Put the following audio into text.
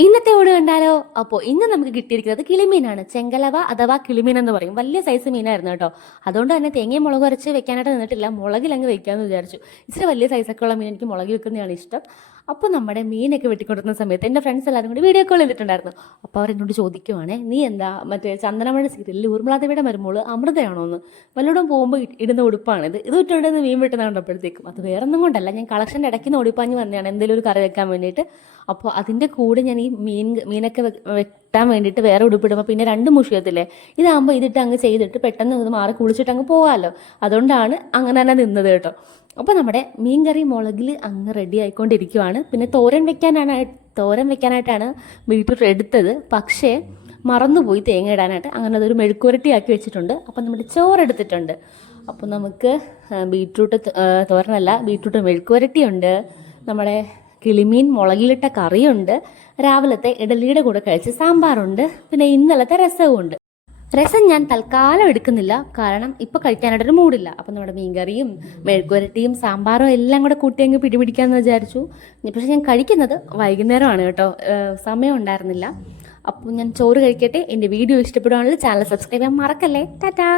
ഇന്നത്തെ ഓട് കണ്ടാലോ? അപ്പോൾ ഇന്ന് നമുക്ക് കിട്ടിയിരിക്കുന്നത് കിളിമീനാണ്. ചെങ്കലവ അഥവാ കിളിമീൻ എന്ന് പറയും. വലിയ സൈസ് മീനായിരുന്നു കേട്ടോ. അതുകൊണ്ട് തന്നെ തേങ്ങയും മുളക് അരച്ച് വെക്കാനായിട്ട് നിന്നിട്ടില്ല, മുളകിലങ്ങ് വെക്കാമെന്ന് വിചാരിച്ചു. ഇച്ചിരി വലിയ സൈസൊക്കെ ഉള്ള മീൻ എനിക്ക് മുളകി വെക്കുന്നതാണ് ഇഷ്ടം. അപ്പോൾ നമ്മുടെ മീനൊക്കെ വെട്ടിക്കൊടുക്കുന്ന സമയത്ത് എൻ്റെ ഫ്രണ്ട്സ് എല്ലാവരും കൂടി വീഡിയോ കോൾ ചെയ്തിട്ടുണ്ടായിരുന്നു. അപ്പോൾ അവരെന്നോട് ചോദിക്കുവാണേ, നീ എന്താ മറ്റേ ചന്ദനമഴ സീരിയലിൽ ഊർമിളാദേവിയുടെ മരുമോള് അമൃതയാണോ എന്ന്? വല്ലതും പോകുമ്പോൾ ഇടുന്ന ഉടുപ്പാണിത്. ഇത് ഇട്ടുണ്ടെന്ന് മീൻ വെട്ടുന്ന കണ്ടപ്പോഴത്തേക്കും അത് വേറെ ഒന്നും കൊണ്ടല്ല, ഞാൻ കളക്ഷൻ്റെ ഇടയ്ക്ക് നിന്ന് ഓടിപ്പാഞ്ഞ് വന്നതാണ് എന്തെങ്കിലും ഒരു കറി വെക്കാൻ വേണ്ടിയിട്ട്. അപ്പോൾ അതിൻ്റെ കൂടെ ഞാൻ ഈ മീനൊക്കെ വെട്ടാൻ വേണ്ടിയിട്ട് വേറെ ഉടുപ്പിടുമ്പോൾ പിന്നെ രണ്ട് മുഷിയത്തില്ലേ, ഇതാകുമ്പോൾ ഇതിട്ട് അങ്ങ് ചെയ്തിട്ട് പെട്ടെന്ന് ഇത് മാറി കുളിച്ചിട്ട് അങ്ങ് പോകാമല്ലോ. അതുകൊണ്ടാണ് അങ്ങനെ തന്നെ നിന്നത് കേട്ടോ. അപ്പോൾ നമ്മുടെ മീൻ കറി മുളകിൽ അങ്ങ് റെഡി ആയിക്കൊണ്ടിരിക്കുവാണ്. പിന്നെ തോരൻ വെക്കാനായിട്ടാണ് ബീറ്റ്റൂട്ട് എടുത്തത്, പക്ഷേ മറന്നുപോയി തേങ്ങ ഇടാനായിട്ട്. അങ്ങനെ അതൊരു മെഴുക്കുരട്ടി ആക്കി വെച്ചിട്ടുണ്ട്. അപ്പം നമ്മുടെ ചോറെടുത്തിട്ടുണ്ട്. അപ്പോൾ നമുക്ക് ബീറ്റ്റൂട്ട് തോരനല്ല, ബീറ്റ്റൂട്ട് മെഴുക്കുരട്ടിയുണ്ട്, നമ്മുടെ കിളിമീൻ മുളകിലിട്ട കറിയുണ്ട്, രാവിലത്തെ ഇഡലിയുടെ കൂടെ കഴിച്ച് സാമ്പാറുണ്ട്, പിന്നെ ഇന്നലത്തെ രസവും ഉണ്ട്. രസം ഞാൻ തൽക്കാലം എടുക്കുന്നില്ല, കാരണം ഇപ്പോൾ കഴിക്കാനായിട്ടൊരു മൂടില്ല. അപ്പം നമ്മുടെ മീൻകറിയും മെഴുക്കുവരട്ടിയും സാമ്പാറും എല്ലാം കൂടെ കൂട്ടി അങ്ങ് പിടിപിടിക്കാമെന്ന് വിചാരിച്ചു. പക്ഷേ ഞാൻ കഴിക്കുന്നത് വൈകുന്നേരമാണ് കേട്ടോ, സമയം ഉണ്ടായിരുന്നില്ല. അപ്പോൾ ഞാൻ ചോറ് കഴിക്കട്ടെ. എൻ്റെ വീഡിയോ ഇഷ്ടപ്പെടുവാണെങ്കിൽ ചാനൽ സബ്സ്ക്രൈബ് ചെയ്യാൻ മറക്കല്ലേ. ടാറ്റാ.